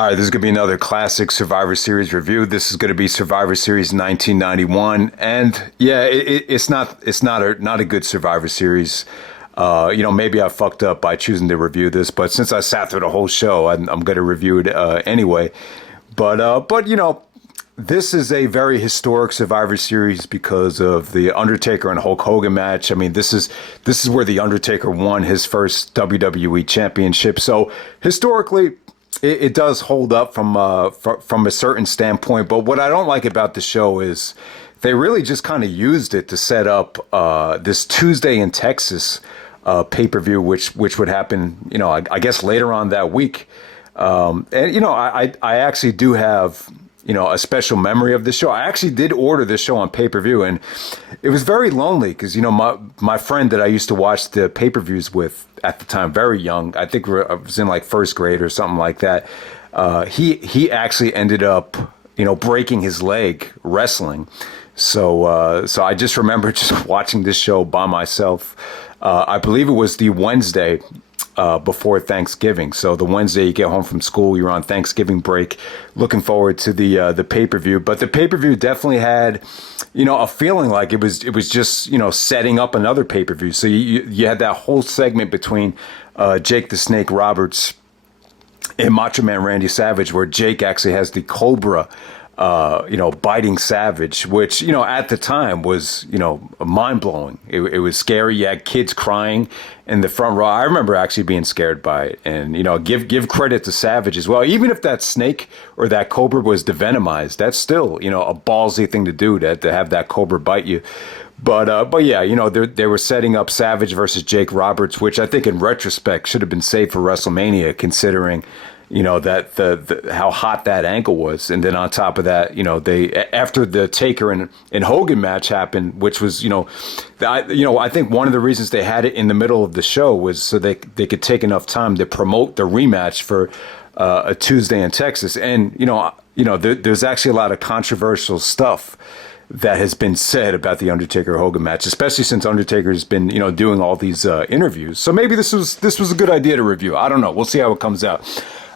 All right, this is going to be another classic Survivor Series review. This is going to be Survivor Series 1991, and yeah, it's not a good Survivor Series. Maybe I fucked up by choosing to review this, but since I sat through the whole show, I'm going to review it anyway. But this is a very historic Survivor Series because of the Undertaker and Hulk Hogan match. I mean, this is where the Undertaker won his first WWE Championship. So historically, it does hold up from a certain standpoint. But what I don't like about the show is they really just kind of used it to set up this Tuesday in Texas pay-per-view, which would happen, I guess later on that week. I actually do have, a special memory of the show. I actually did order this show on pay-per-view, and it was very lonely because, my friend that I used to watch the pay-per-views with at the time, very young, I think I was in like first grade or something like that. He actually ended up, breaking his leg wrestling. So I just remember just watching this show by myself. I believe it was the Wednesday before Thanksgiving. So the Wednesday you get home from school, you're on Thanksgiving break, looking forward to the pay-per-view. But the pay-per-view definitely had, a feeling like it was just, setting up another pay-per-view. So you had that whole segment between Jake the Snake Roberts and Macho Man Randy Savage, where Jake actually has the Cobra biting Savage, which, at the time was, mind-blowing. It was scary. You had kids crying in the front row. I remember actually being scared by it. And, give credit to Savage as well. Even if that snake or that Cobra was devenomized, that's still, a ballsy thing to do, to have that Cobra bite you. But yeah, they were setting up Savage versus Jake Roberts, which I think in retrospect should have been saved for WrestleMania, considering that the how hot that ankle was. And then on top of that, they, after the Taker and Hogan match happened, which was, I think one of the reasons they had it in the middle of the show was so they could take enough time to promote the rematch for a Tuesday in Texas. And, there's actually a lot of controversial stuff that has been said about the Undertaker Hogan match, especially since Undertaker's been, doing all these interviews. So maybe this was a good idea to review. I don't know. We'll see how it comes out.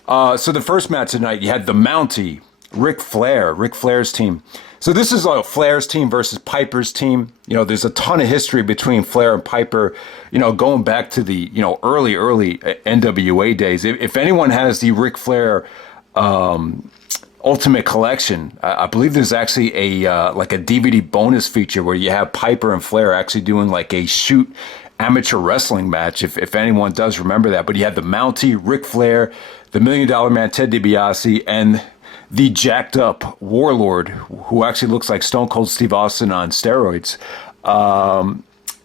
So the first match tonight, you had the Mountie, Ric Flair's team. So this is Flair's team versus Piper's team. There's a ton of history between Flair and Piper, going back to the, early NWA days. If anyone has the Ric Flair Ultimate Collection, I believe there's actually a like a DVD bonus feature where you have Piper and Flair actually doing like a shoot amateur wrestling match, if anyone does remember that. But you had the Mountie, Ric Flair, the $1 Million Man Ted DiBiase, and the jacked up Warlord, who actually looks like Stone Cold Steve Austin on steroids,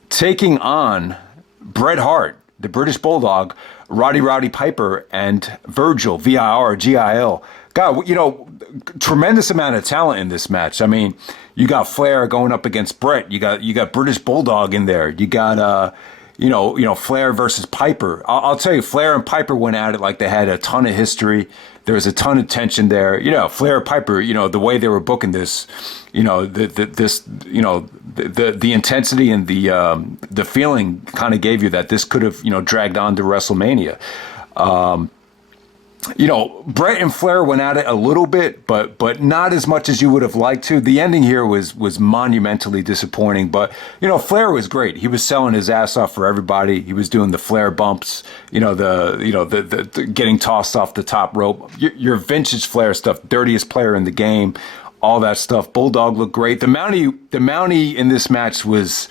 taking on Bret Hart, the British Bulldog, Roddy Piper, and Virgil, Virgil. God, tremendous amount of talent in this match. I mean, you got Flair going up against Bret. You got British Bulldog in there. You got Flair versus Piper. I'll tell you, Flair and Piper went at it like they had a ton of history. There was a ton of tension there. Flair and Piper, the way they were booking this, the intensity and the feeling kind of gave you that this could have, dragged on to WrestleMania. Bret and Flair went at it a little bit, but not as much as you would have liked to. The ending here was monumentally disappointing, but Flair was great. He was selling his ass off for everybody. He was doing the Flair bumps, the getting tossed off the top rope. Your vintage Flair stuff, dirtiest player in the game, all that stuff. Bulldog looked great. The Mountie in this match was.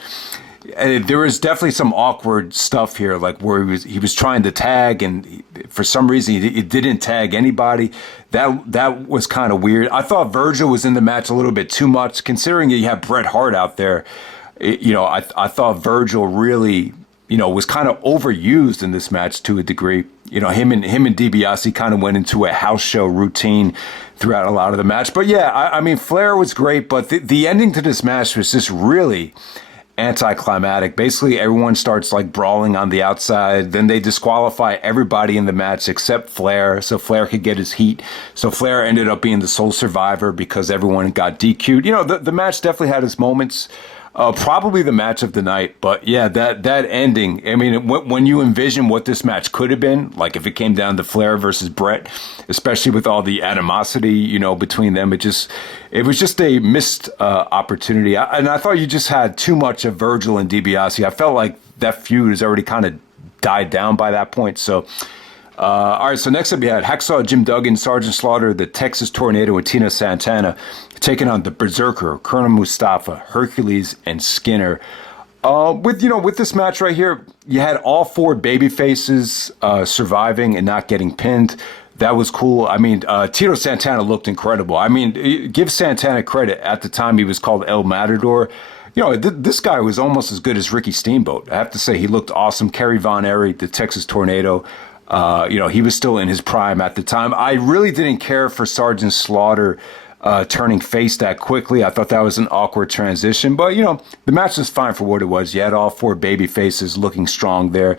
There was definitely some awkward stuff here, like where he was trying to tag, and for some reason he didn't tag anybody. That was kind of weird. I thought Virgil was in the match a little bit too much, considering you have Bret Hart out there. I thought Virgil really, was kind of overused in this match to a degree. Him and DiBiase kind of went into a house show routine throughout a lot of the match. But yeah, I mean, Flair was great, but the ending to this match was just really anticlimactic. Basically, everyone starts like brawling on the outside. Then they disqualify everybody in the match except Flair, so Flair could get his heat. So Flair ended up being the sole survivor because everyone got DQ'd. The match definitely had its moments. Probably the match of the night, but yeah, that ending. I mean, when you envision what this match could have been, like if it came down to Flair versus Bret, especially with all the animosity, between them, it was just a missed opportunity. And I thought you just had too much of Virgil and DiBiase. I felt like that feud has already kind of died down by that point. So, all right. So next up, we had Hacksaw Jim Duggan, Sergeant Slaughter, the Texas Tornado, and Tito Santana taking on the Berzerker, Colonel Mustafa, Hercules, and Skinner. With this match right here, you had all four baby faces surviving and not getting pinned. That was cool. I mean, Tito Santana looked incredible. I mean, give Santana credit. At the time, he was called El Matador. This guy was almost as good as Ricky Steamboat. I have to say, he looked awesome. Kerry Von Erich, the Texas Tornado. He was still in his prime at the time. I really didn't care for Sergeant Slaughter turning face that quickly. I thought that was an awkward transition, but the match was fine for what it was. You had all four baby faces looking strong there.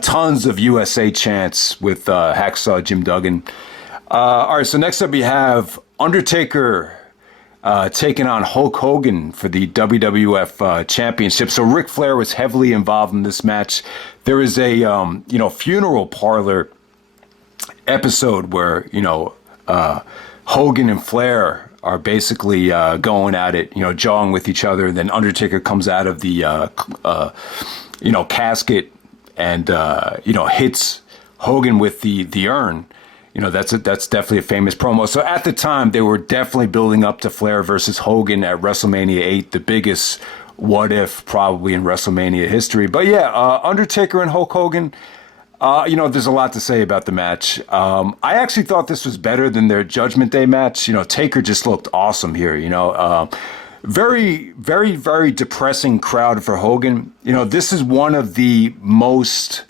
Tons of USA chants with Hacksaw Jim Duggan. All right, so next up we have Undertaker taking on Hulk Hogan for the WWF Championship. So Ric Flair was heavily involved in this match. There is a funeral parlor episode where Hogan and Flair are basically going at it, jawing with each other. Then Undertaker comes out of the casket and hits Hogan with the urn. That's definitely a famous promo. So at the time, they were definitely building up to Flair versus Hogan at WrestleMania 8, the biggest what if probably in WrestleMania history. But yeah, Undertaker and Hulk Hogan. There's a lot to say about the match. I actually thought this was better than their Judgment Day match. Taker just looked awesome here. Very, very, very depressing crowd for Hogan. This is one of the most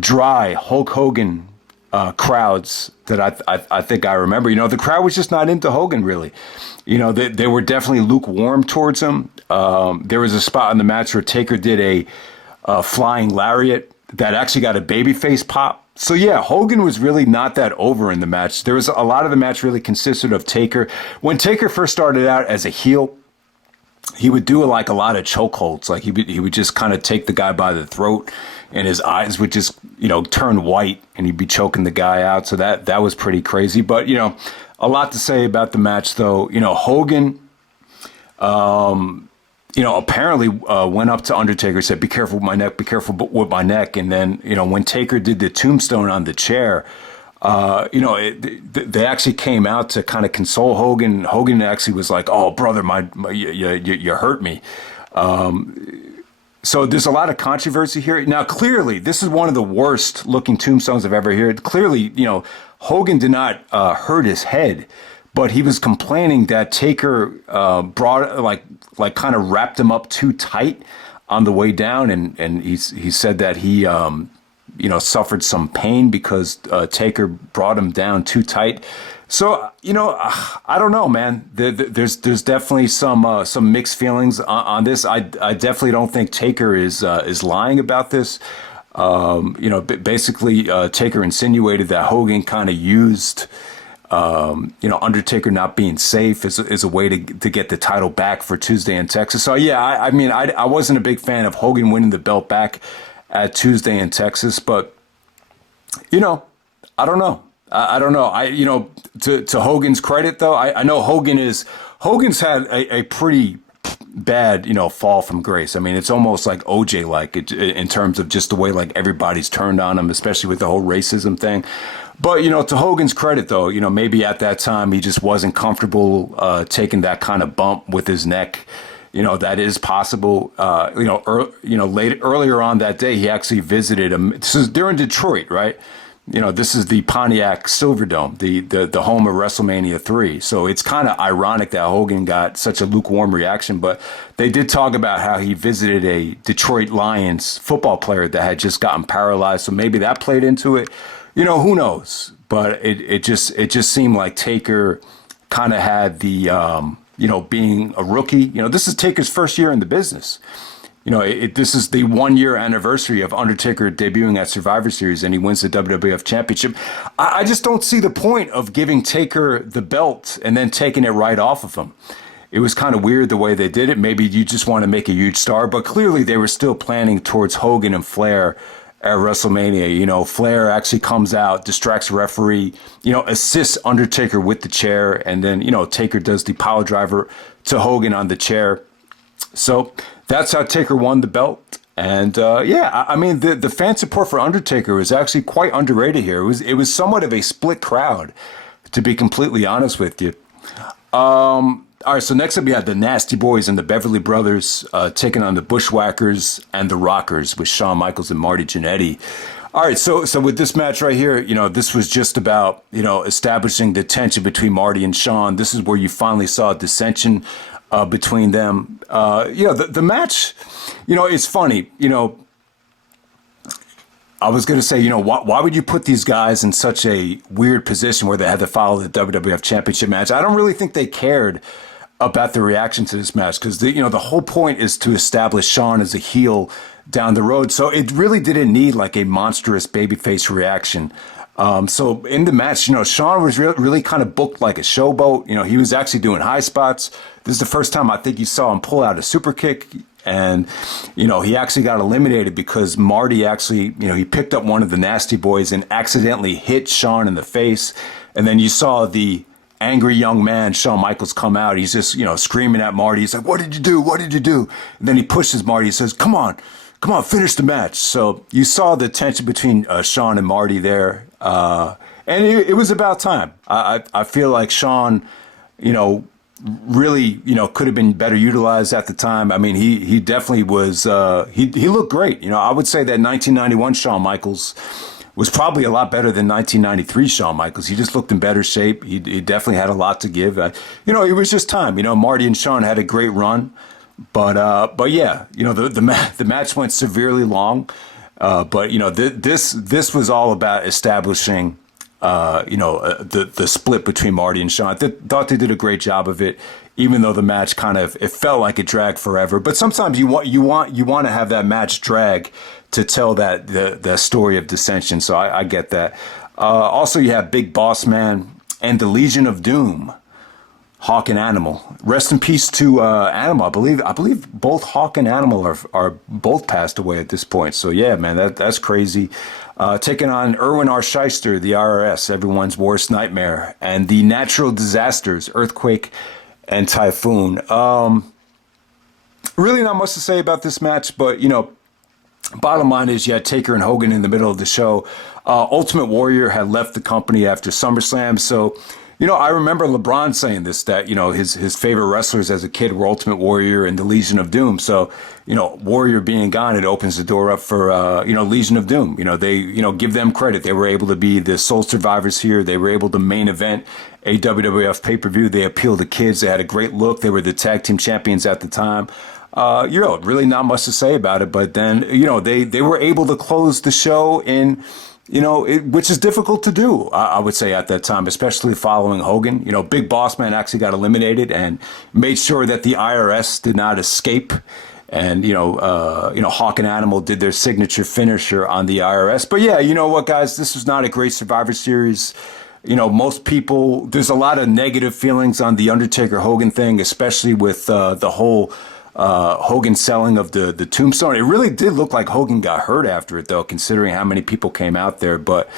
dry Hulk Hogan crowds that I think I remember. The crowd was just not into Hogan, really. They were definitely lukewarm towards him. There was a spot in the match where Taker did a flying lariat that actually got a babyface pop. So yeah, Hogan was really not that over in the match. There was a lot of the match really consisted of Taker. When Taker first started out as a heel, he would do like a lot of chokeholds. Like he would just kind of take the guy by the throat, and his eyes would just turn white, and he'd be choking the guy out. So that was pretty crazy. But a lot to say about the match though. Hogan. Apparently went up to Undertaker, said, "Be careful with my neck, be careful with my neck." And then, when Taker did the tombstone on the chair, they actually came out to kind of console Hogan. Hogan actually was like, "Oh, brother, you hurt me." So there's a lot of controversy here. Now, clearly, this is one of the worst looking tombstones I've ever heard. Clearly, Hogan did not hurt his head, but he was complaining that Taker brought like kind of wrapped him up too tight on the way down, and he said that he suffered some pain because Taker brought him down too tight. So I don't know, man. There's definitely some mixed feelings on this. I definitely don't think Taker is lying about this. Basically Taker insinuated that Hogan kind of used Undertaker not being safe is a way to get the title back for Tuesday in Texas. So yeah, I wasn't a big fan of Hogan winning the belt back at Tuesday in Texas, but I don't know. I don't know. To Hogan's credit though, I know Hogan's had a pretty bad, fall from grace. I mean, it's almost like OJ like in terms of just the way like everybody's turned on him, especially with the whole racism thing. But, to Hogan's credit, though, maybe at that time he just wasn't comfortable taking that kind of bump with his neck. That is possible. Earlier on that day, he actually visited him. They're in Detroit, right? This is the Pontiac Silverdome, the home of WrestleMania 3. So it's kind of ironic that Hogan got such a lukewarm reaction. But they did talk about how he visited a Detroit Lions football player that had just gotten paralyzed. So maybe that played into it. Who knows? But it just seemed like Taker kind of had the, being a rookie. This is Taker's first year in the business. This is the 1 year anniversary of Undertaker debuting at Survivor Series, and he wins the WWF Championship. I just don't see the point of giving Taker the belt and then taking it right off of him. it was kind of weird the way they did it. Maybe you just want to make a huge star, but clearly they were still planning towards Hogan and Flair at WrestleMania. You know, Flair actually comes out, distracts the referee, you know, assists Undertaker with the chair, and then, you know, Taker does the power driver to Hogan on the chair. So that's how Taker won the belt. And I mean, the fan support for Undertaker was actually quite underrated here. It was somewhat of a split crowd, to be completely honest with you. All right, so next up we had the Nasty Boys and the Beverly Brothers taking on the Bushwackers and the Rockers with Shawn Michaels and Marty Jannetty. All right, so with this match right here, you know, this was just about, you know, establishing the tension between Marty and Shawn. This is where you finally saw dissension between them. You know, the match, you know, it's funny, you know, I was going to say, you know, why would you put these guys in such a weird position where they had to follow the WWF Championship match? I don't really think they cared about the reaction to this match because, you know, the whole point is to establish Shawn as a heel down the road. So it really didn't need like a monstrous babyface reaction. So in the match, you know, Shawn was really kind of booked like a showboat. You know, he was actually doing high spots. This is the first time I think you saw him pull out a super kick. And, you know, he actually got eliminated because Marty actually, you know, he picked up one of the Nasty Boys and accidentally hit Shawn in the face. And then you saw the angry young man, Shawn Michaels, come out. He's just, you know, screaming at Marty. He's like, "What did you do? What did you do?" And then he pushes Marty. He says, come on, finish the match." So you saw the tension between Shawn and Marty there. And it was about time. I feel like Shawn, you know, really, you know, could have been better utilized at the time. I mean, he definitely was, he looked great. You know, I would say that 1991 Shawn Michaels was probably a lot better than 1993 Shawn Michaels. He just looked in better shape. He definitely had a lot to give. You know, it was just time. You know, Marty and Shawn had a great run, but yeah, you know, the match went severely long. But you know, this was all about establishing, you know, the split between Marty and Shawn. I thought they did a great job of it, even though the match it felt like it dragged forever. But sometimes you want to have that match drag to tell the story of dissension. So I get that. Also, you have Big Boss Man and the Legion of Doom, Hawk and Animal. Rest in peace to Animal. I believe both Hawk and Animal are both passed away at this point. So yeah, man, that's crazy. Taking on Irwin R. Shyster, the IRS, everyone's worst nightmare, and the natural disasters, Earthquake and Typhoon. Really not much to say about this match, but you know, bottom line is you had Taker and Hogan in the middle of the show. Ultimate Warrior had left the company after SummerSlam, so you know, I remember LeBron saying this, that, you know, his favorite wrestlers as a kid were Ultimate Warrior and the Legion of Doom. So, you know, Warrior being gone, it opens the door up for, you know, Legion of Doom. You know, they, you know, give them credit. They were able to be the sole survivors here. They were able to main event a WWF pay-per-view. They appealed to kids. They had a great look. They were the tag team champions at the time. You know, really not much to say about it. But then, you know, they were able to close the show in, you know, which is difficult to do, I would say, at that time, especially following Hogan. You know, Big Boss Man actually got eliminated and made sure that the IRS did not escape. And, you know, Hawk and Animal did their signature finisher on the IRS. But yeah, you know what, guys, this was not a great Survivor Series. You know, most people, there's a lot of negative feelings on the Undertaker Hogan thing, especially with the whole Hogan selling of the tombstone. It really did look like Hogan got hurt after it, though, considering how many people came out there. But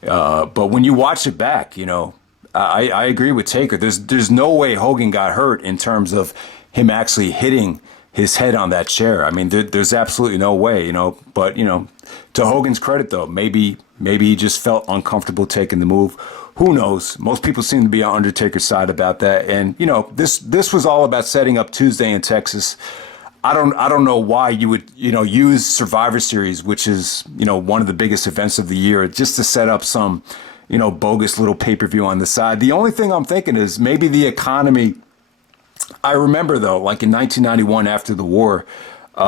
when you watch it back, you know, I agree with Taker. There's no way Hogan got hurt in terms of him actually hitting his head on that chair. I mean, there's absolutely no way, you know. But, you know, to Hogan's credit, though, maybe he just felt uncomfortable taking the move. Who knows? Most people seem to be on Undertaker's side about that. And, you know, this was all about setting up Tuesday in Texas. I don't know why you would, you know, use Survivor Series, which is, you know, one of the biggest events of the year, just to set up some, you know, bogus little pay-per-view on the side. The only thing I'm thinking is maybe the economy. I remember, though, like in 1991 after the war, you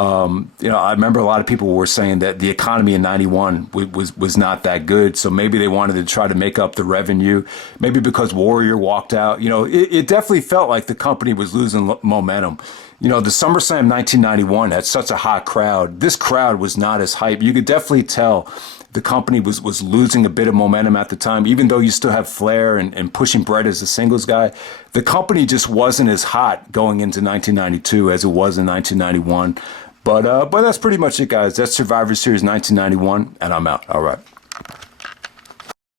know, I remember a lot of people were saying that the economy in 91 was not that good. So maybe they wanted to try to make up the revenue, maybe because Warrior walked out. You know, it definitely felt like the company was losing momentum. You know, the SummerSlam 1991 had such a hot crowd. This crowd was not as hype. You could definitely tell the company was losing a bit of momentum at the time. Even though you still have Flair and pushing Bret as a singles guy, the company just wasn't as hot going into 1992 as it was in 1991. But that's pretty much it, guys. That's Survivor Series 1991, and I'm out. All right.